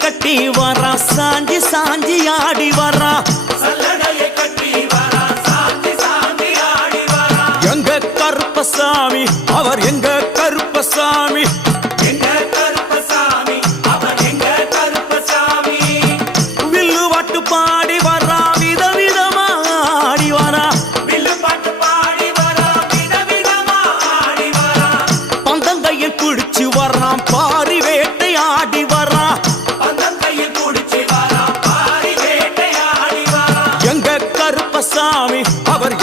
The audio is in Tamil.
கட்டி வரா சாஞ்சி சாஞ்சி ஆடி வரா. எங்க கருப்பசாமி அவர் எங்க கருப்பசாமி? சாமி அவர்